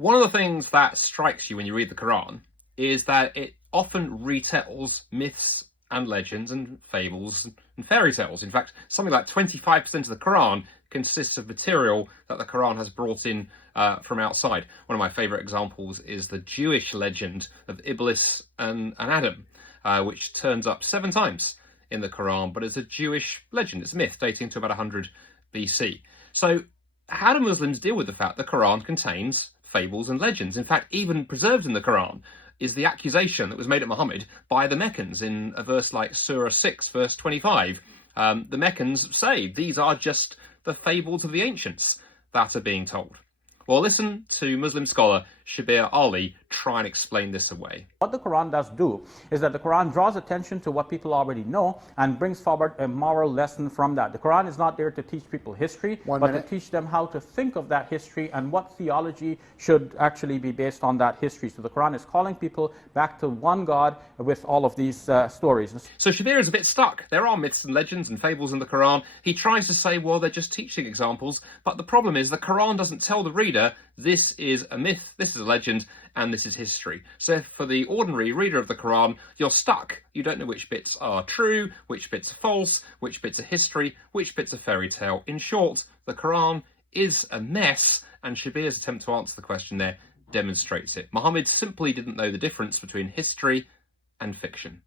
One of the things that strikes you when you read the Quran is that it often retells myths and legends and fables and fairy tales. In fact, something like 25% of the Quran consists of material that the Quran has brought in from outside. One of my favourite examples is the Jewish legend of Iblis and Adam, which turns up 7 times in the Quran, but it's a Jewish legend. It's a myth dating to about 100 BC. So how do Muslims deal with the fact the Quran contains fables and legends? In fact, even preserved in the Quran is the accusation that was made at Muhammad by the Meccans in a verse like Surah 6, verse 25. The Meccans say these are just the fables of the ancients that are being told. Well, listen to Muslim scholar Shabir Ally try and explain this away. What the Quran does do is that the Quran draws attention to what people already know and brings forward a moral lesson from that. The Quran is not there to teach people history, but to teach them how to think of that history and what theology should actually be based on that history. So the Quran is calling people back to one God with all of these stories. So Shabir is a bit stuck. There are myths and legends and fables in the Quran. He tries to say, well, they're just teaching examples, but the problem is the Quran doesn't tell the reader this is a myth, this is a legend, and this is history. So for the ordinary reader of the Quran, you're stuck. You don't know which bits are true, which bits are false, which bits are history, which bits are fairy tale. In short, the Quran is a mess, and Shabir's attempt to answer the question there demonstrates it. Muhammad simply didn't know the difference between history and fiction.